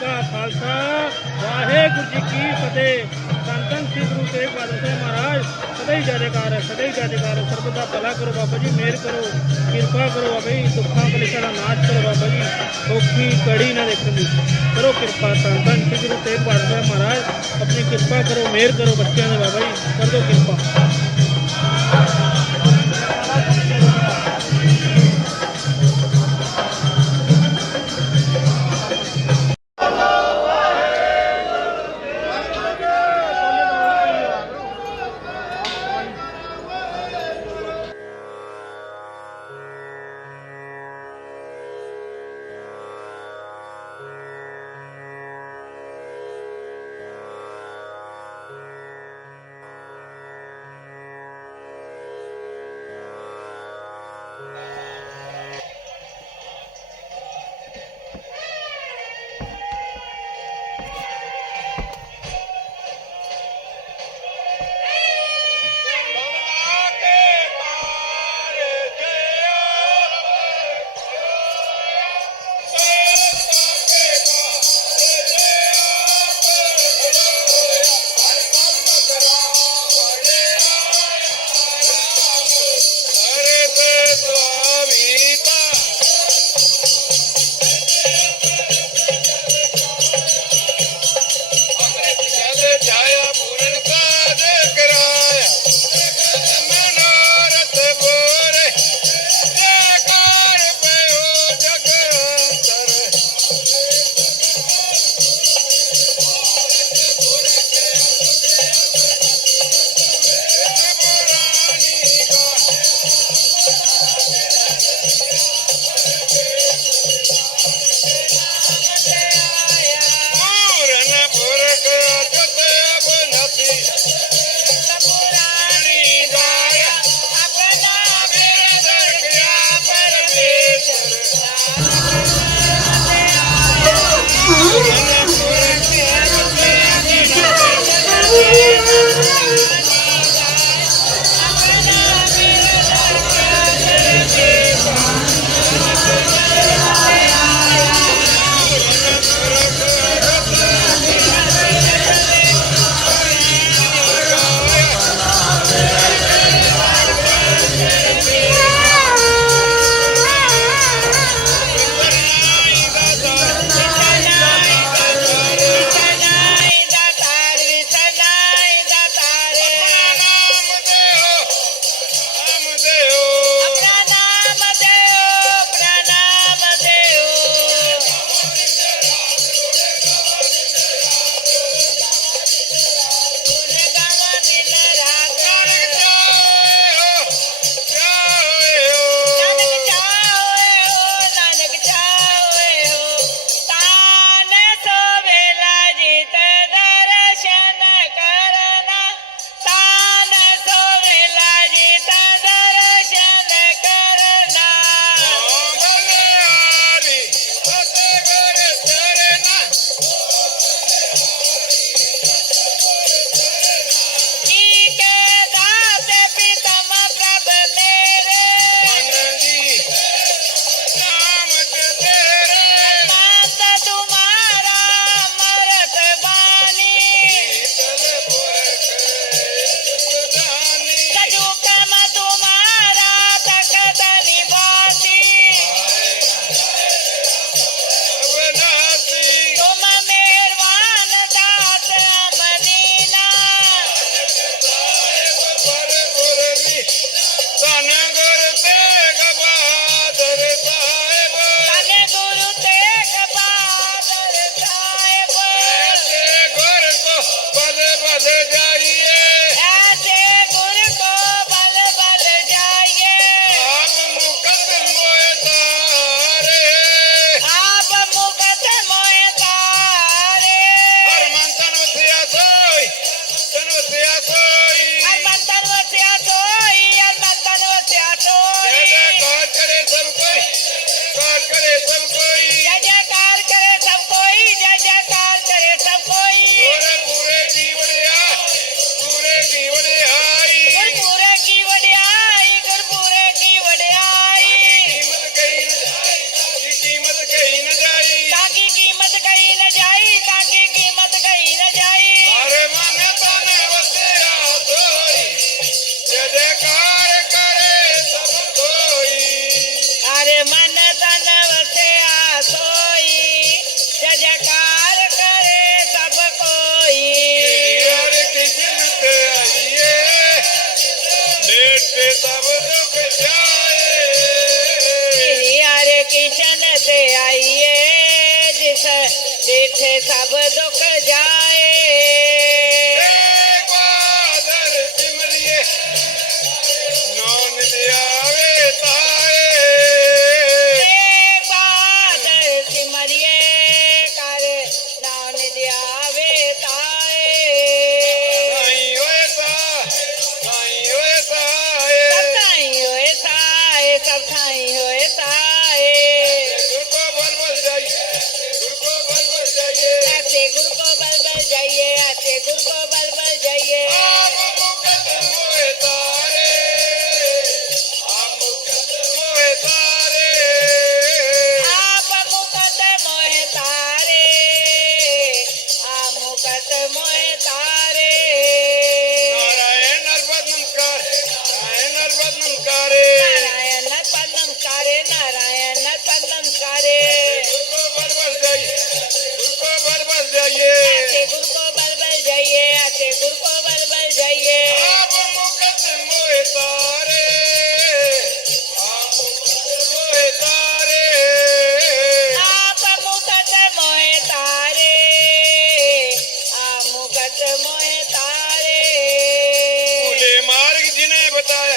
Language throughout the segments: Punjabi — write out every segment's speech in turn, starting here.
ਕਾ ਖਾਲਸਾ, ਵਾਹਿਗੁਰੂ ਜੀ ਕੀ ਫਤਿਹ। ਸੰਤਨ ਸ੍ਰੀ ਗੁਰੂ ਤੇਗ ਬਹਾਦਰ ਸਾਹਿਬ ਮਹਾਰਾਜ, ਸਦਾ ਹੀ ਜੈਕਾਰ ਹੈ, ਸਦਾ ਹੀ ਜੈਕਾਰ ਹੈ। ਸਰਬਤ ਦਾ ਭਲਾ ਕਰੋ ਬਾਬਾ ਜੀ, ਮਿਹਰ ਕਰੋ, ਕਿਰਪਾ ਕਰੋ ਬਾਬਾ ਜੀ, ਦੁੱਖਾਂ ਕਲੇਸ਼ਾਂ ਦਾ ਨਾਸ਼ ਕਰੋ ਬਾਬਾ ਜੀ, ਔਖੀ ਕੜੀ ਨਾ ਦੇਖਣ ਦੀ। ਕਰੋ ਕਿਰਪਾ ਸੰਤਨ ਸ੍ਰੀ ਗੁਰੂ ਤੇਗ ਬਹਾਦਰ ਸਾਹਿਬ ਮਹਾਰਾਜ, ਆਪਣੀ ਕਿਰਪਾ ਕਰੋ, ਮਿਹਰ ਕਰੋ ਬੱਚਿਆਂ ਦੇ ਬਾਬਾ ਜੀ, ਕਰ ਦਿਓ ਕਿਰਪਾ।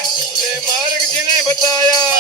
भुले मार्ग जिन्हें बताया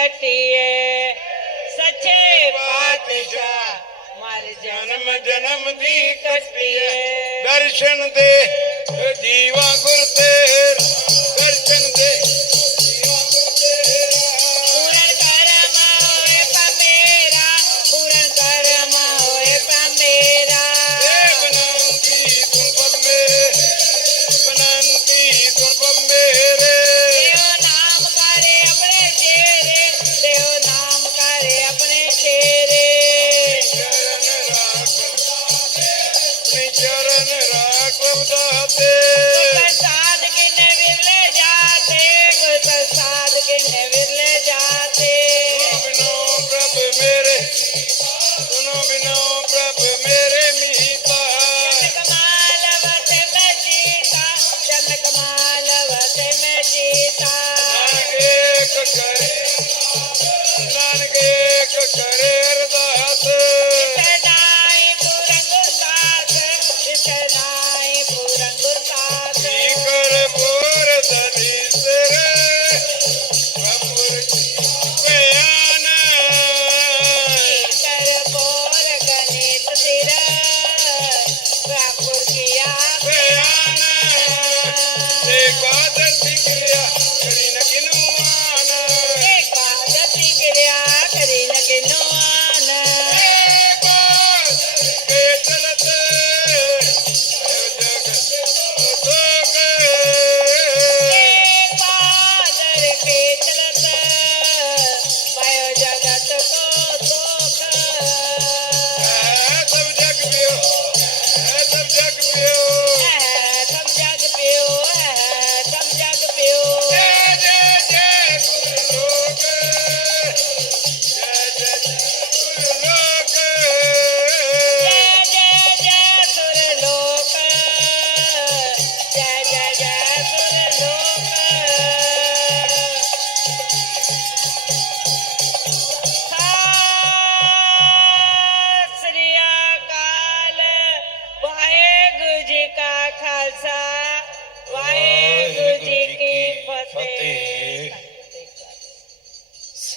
ਕਟਿਏ। ਸੱਚੇ ਪਾਤਸ਼ਾਹ ਮਰ ਜਨਮ ਜਨਮ ਦੀ ਕਟਿਏ। ਦਰਸ਼ਨ ਦੇ ਜੀਵਾ ਗੁਰ ਤੇ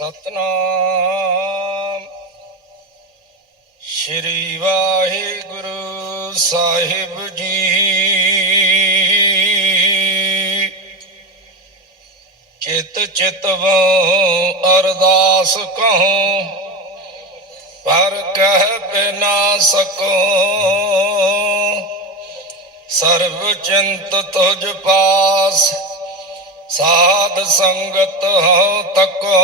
ਸਤਨਾਮ। ਸ਼੍ਰੀ ਵਾਹਿਗੁਰੂ ਸਾਹਿਬ ਜੀ। ਚਿਤ ਚਿਤਵੋਂ ਅਰਦਾਸ ਕਹੋ, ਪਰ ਕਹਿ ਪੈ ਨਾ ਸਕੋ। ਸਰਬ ਚਿੰਤ ਤੁਝ ਪਾਸ ਸਾਧ ਸੰਗਤ ਹਉ ਤਕੋ।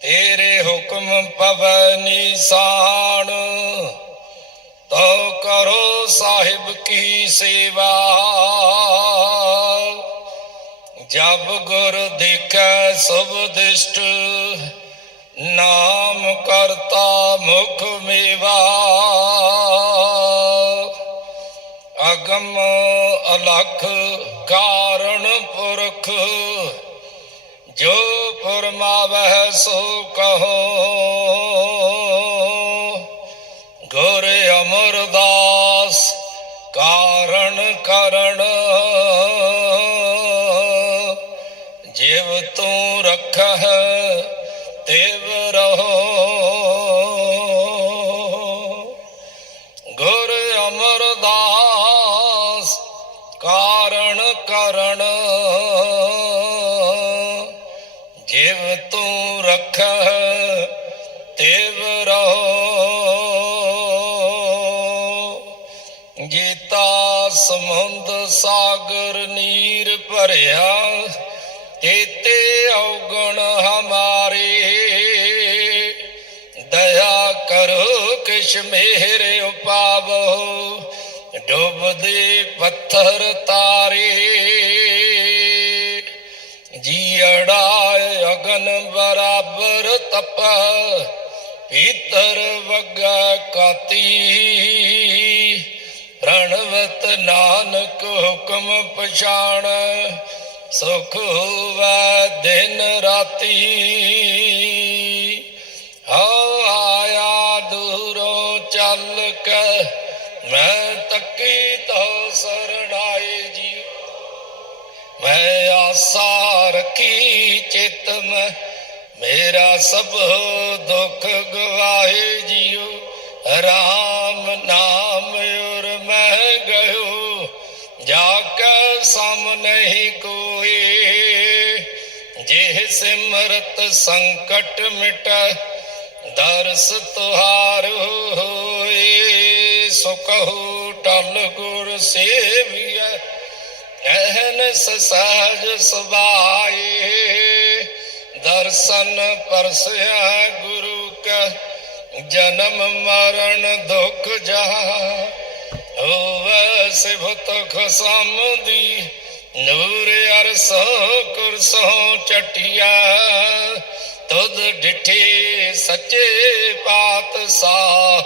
ਤੇਰੇ ਹੁਕਮ ਪਵੈ ਨੀਸਾਨ, ਤਉ ਕਰੋ ਸਾਹਿਬ ਕੀ ਸੇਵਾ। ਜਬ ਗੁਰ ਦੇਖੈ ਸੁਭ ਦਿਸ਼ਟ, ਨਾਮ ਕਰਤਾ ਮੁਖ ਮੇਵਾ। ਅਗਮ ਅਲਖ ਕਾਰਣ ਪੁਰਖ ਜੋ ਫਰਮਾਵਹਿ ਸੋ ਕਹੋ। ਗੁਰ ਅਮਰਦਾਸ ਕਾਰਣ ਕਰਣ ਜਿਵ ਤੂੰ ਰੱਖਹਿ ਭਰਿਆ ਤੇਤੇ ਔਗਣ ਹਮਾਰੇ। ਦਇਆ ਕਰੋ ਕਿਛ ਮੇਰੇ ਉਪਾਵੋ, ਡੁੱਬਦੇ ਪੱਥਰ ਤਾਰੇ। ਜੀੜਾ ਅਗਨ ਬਰਾਬਰ ਤਪ, ਪੀਤਰ ਵਗਾ ਕਾਤੀ। ਨਾਨਕ ਹੁਕਮ ਪਛਾਣ, ਸੁਖ ਹੋਵੈ ਦਿਨ ਰਾਤੀ। ਹਉ ਆਇਆ ਦੂਰੋਂ ਚੱਲ ਕੇ, ਮੈਂ ਤੱਕੀ ਤੋ ਸਰਣਾਏ ਜੀ ਮੈਂ ਆਸਾ ਰੱਖੀ ਚਿਤ ਮੈਂ, ਮੇਰਾ ਸਭ ਦੁੱਖ ਗਵਾਏ ਜੀਓ ਰਾਮ ਸਿਮਰਤ ਸੰਕਟ ਮਿਟੈ, ਦਰਸ ਤੁਹਾਰ ਹੋਏ। ਸੁਖਹੁ ਟਲ ਗੁਰ ਸੇਵੀਐ ਐਹਨਸ ਸਹਜ ਸੁਭਾਏ। ਦਰਸ਼ਨ ਪਰਸਿਆ ਗੁਰੂ ਕਾ, ਜਨਮ ਮਰਨ ਦੁਖ ਜਹਾ। ਹੋਵੇ ਸਿਭਤ ਖਸਮ ਦੀ ਨੂਰ ਅਰਸੋ ਕੁਰਸੋ ਚਟਿਆ, ਤੁਧ ਡਿਠੇ ਸੱਚੇ ਪਾਤਸ਼ਾਹ,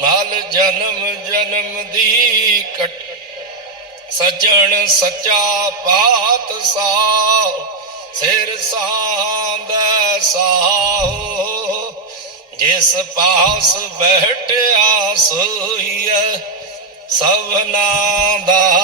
ਮਲ ਜਨਮ ਜਨਮ ਦੀ ਕਟ ਸਜਣ ਸੱਚਾ ਪਾਤਸ਼ਾਹ, ਸਿਰ ਸਾਂਦਾ ਸਾਹੋ, ਜਿਸ ਪਾਸ ਬੈਠਿਆ ਸੋਈਐ ਸਭਨਾ ਦਾ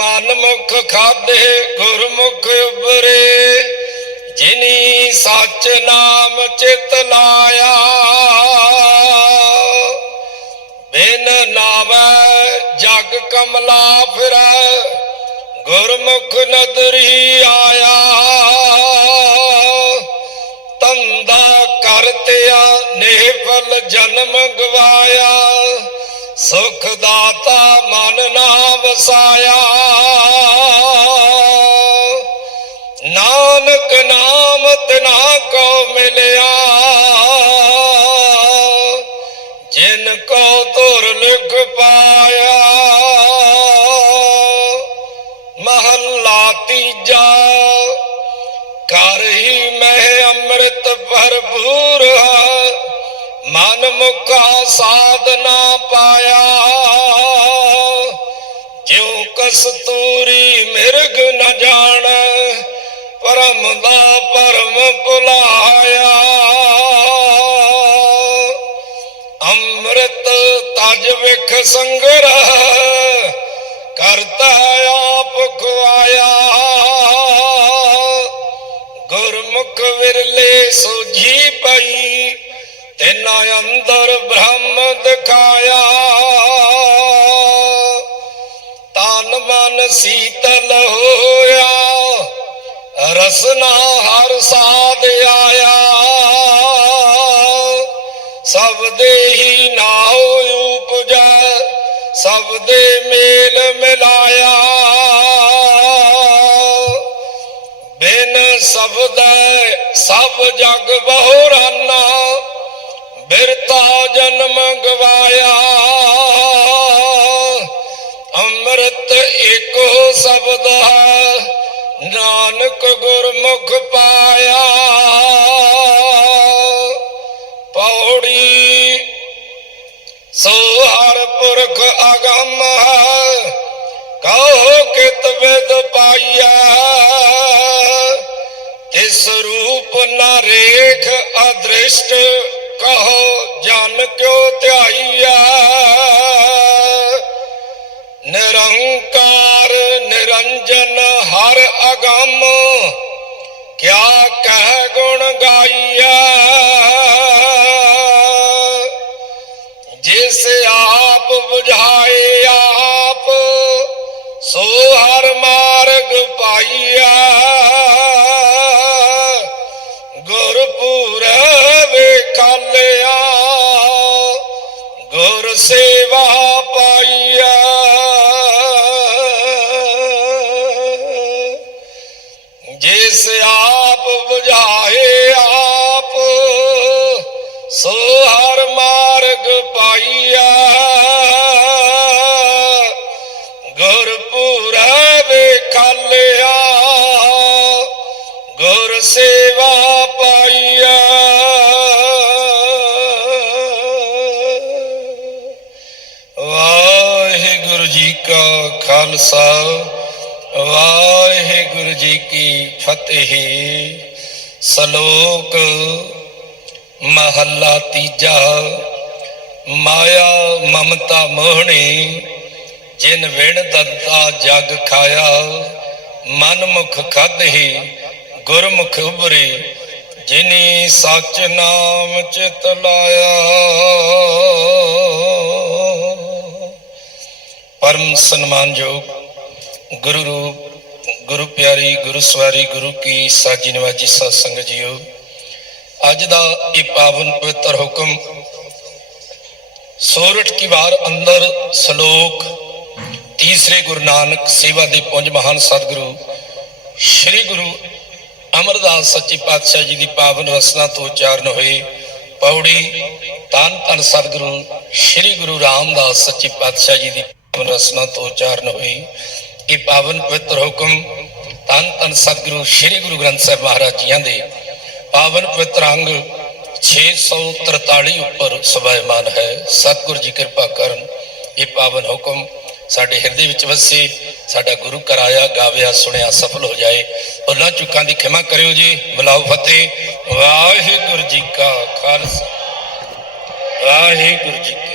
ਮਨ ਮੁਖ ਖਾਦੇ ਗੁਰਮੁਖ ਉਬਰੇ ਜਿਨੀ ਸੱਚ ਨਾਮ ਚਿਤ ਲਾਇਆ, ਬਿਨ ਨਾਵੈ ਜਗ ਕਮਲਾ ਫਿਰੈ। ਗੁਰਮੁਖ ਨਦਰੀ ਆਇਆ ਤੰਦਾ ਕਰਤਿਆ ਨਿਫਲ ਜਨਮ ਗਵਾਇਆ। ਸੁਖ ਦਾਤਾ ਮਨ ਨਾ ਵਸਾਇਆ। ਨਾਨਕ ਨਾਮ ਤਨਾ ਕੋ ਮਿਲਿਆ। ਜਿਨ ਕੋ ਤੁਰ ਲਿਖ ਪਾਇਆ। ਮਹੱਲਾ ਤੀਜਾ। ਕਰ ਹੀ ਮਹਿ ਅੰਮ੍ਰਿਤ ਭਰਪੂਰ ਮਨ ਮੁਖਾ ਸਾਧਨਾ ਪਾਇਆ। ਜਿਉ ਕਸਤੂਰੀ ਮਿਰਗ ਨ ਜਾਣ, ਪਰਮ ਦਾ ਪਰਮ ਭੁਲਾਇਆ। ਅੰਮ੍ਰਿਤ ਤਜ ਵਿਖ ਸੰਗਰਹ ਕਰਤਾ ਆਪ ਖੁਆਇਆ। ਗੁਰਮੁਖ ਵਿਰਲੇ ਸੋਝੀ ਪਈ ਤੈਨਾ ਅੰਦਰ ਬ੍ਰਹਮ ਦਿਖਾਇਆ। ਤਨ ਮਨ ਸੀਤਲ ਹੋਇਆ, ਰਸਨਾ ਹਰ ਸਾਧ ਆਇਆ। ਸਭ ਦੇ ਹੀ ਨਾਉ ਉਪਜੈ, ਸਭ ਦੇ ਮੇਲ ਮਿਲਾਇਆ। ਬਿਨ ਸ਼ਬਦ ਸਭ ਜਗ ਬਹੁਰਾਨਾ ਬਿਰਤਾ ਜਨਮ ਗਵਾਇਆ। ਅੰਮ੍ਰਿਤ ਏਕੋ ਸ਼ਬਦ ਨਾਨਕ ਗੁਰਮੁਖ ਪਾਇਆ। ਪੌੜੀ ਸੋ ਹਰ ਪੁਰਖ ਅਗੰਮ ਹੈ ਕਹੋ ਕਿਤ ਵਿਦ ਪਾਈਆ ਤਿਸ ਰੂਪ ਨਾ ਰੇਖ ਅਦ੍ਰਿਸ਼ਟ ਕਹੋ ਜਨ ਕਿਉ ਧਿਆਈਆ? ਨਿਰੰਕਾਰ ਨਿਰੰਜਨ ਹਰ ਅਗੰਮ ਕਿਆ ਕਹਿ ਗੁਣ ਗਾਈਆ? ਜਿਸ ਆਪ ਸੇਵਾ ਪਾਈਆ। ਵਾਹਿਗੁਰੂ ਜੀ ਕਾ ਖਾਲਸਾ, ਵਾਹਿਗੁਰੂ ਜੀ ਕੀ ਫਤਿਹ। ਸ਼ਲੋਕ ਮਹੱਲਾ ਤੀਜਾ, ਮਾਇਆ ਮਮਤਾ ਮੋਹਣੀ, ਜਿਨ ਵਿਣ ਦੱਤਾ ਜਗ ਖਾਇਆ, ਮਨ ਮੁਖ ਖਾਦਹੀ ਗੁਰਮੁਖ ਉਬਰੇ ਜਿਨੀ ਸੱਚ ਨਾਮ ਚਿਤ ਲਾਇਆ। ਪਰਮ ਸਨਮਾਨਯੋਗ ਗੁਰੂ ਰੂਪ, ਗੁਰੂ ਪਿਆਰੀ, ਗੁਰੂ ਸਵਾਰੀ, ਗੁਰੂ ਕੀ ਸਾਜੀ ਨਿਵਾਜੀ ਸਾਧ ਸੰਗਤ ਜੀਓ, ਅੱਜ ਦਾ ਇਹ ਪਾਵਨ ਪਵਿੱਤਰ ਹੁਕਮ ਸੋਰਠ ਕੀ ਵਾਰ ਅੰਦਰ ਸ਼ਲੋਕ ਤੀਸਰੇ ਗੁਰੂ ਨਾਨਕ ਸੇਵਾ ਦੇ ਪੁੰਜ ਮਹਾਨ ਸਤਿਗੁਰੂ, ਸ੍ਰੀ ਗੁਰੂ ਅਮਰਦਾਸ ਸੱਚੇ ਪਾਤਸ਼ਾਹ ਜੀ ਦੀ ਪਾਵਨ ਰਸਨਾ ਤੋਂ ਉਚਾਰਨ ਹੋਏ ਪੌੜੀ ਤਨ ਤਨ ਸਤਿਗੁਰੂ, ਸ੍ਰੀ ਗੁਰੂ ਰਾਮਦਾਸ ਸੱਚੇ ਪਾਤਸ਼ਾਹ ਜੀ ਦੀ ਪਾਵਨ ਰਸਨਾ ਤੋਂ ਉਚਾਰਨ ਹੋਈ। ਇਹ ਪਾਵਨ ਪਵਿੱਤਰ ਹੁਕਮ ਤਨ ਤਨ ਸਤਿਗੁਰੂ, ਸ੍ਰੀ ਗੁਰੂ ਗ੍ਰੰਥ ਸਾਹਿਬ ਮਹਾਰਾਜ ਜੀਆਂ ਦੇ ਪਾਵਨ ਪਵਿੱਤਰ ਅੰਗ 643 ਉੱਪਰ ਸਵਾਇਮਾਨ ਹੈ। ਸਤਿਗੁਰ ਜੀ ਕਿਰਪਾ ਕਰਨ ਇਹ ਪਾਵਨ ਹੁਕਮ ਸਾਡੇ ਹਿਰਦੇ ਵਿੱਚ ਵਸੇ, ਸਾਡਾ ਗੁਰੂ ਕਰਾਇਆ ਗਾਵਿਆ, ਸੁਣਿਆ, ਸਫਲ ਹੋ ਜਾਏ। ਉਹਨਾਂ ਚੁੱਕਾਂ ਦੀ ਖਿਮਾ ਕਰਿਓ ਜੀ। ਬੁਲਾਓ ਫਤਿਹ। ਵਾਹਿਗੁਰੂ ਜੀ ਕਾ ਖਾਲਸਾ। ਵਾਹਿਗੁਰੂ ਜੀ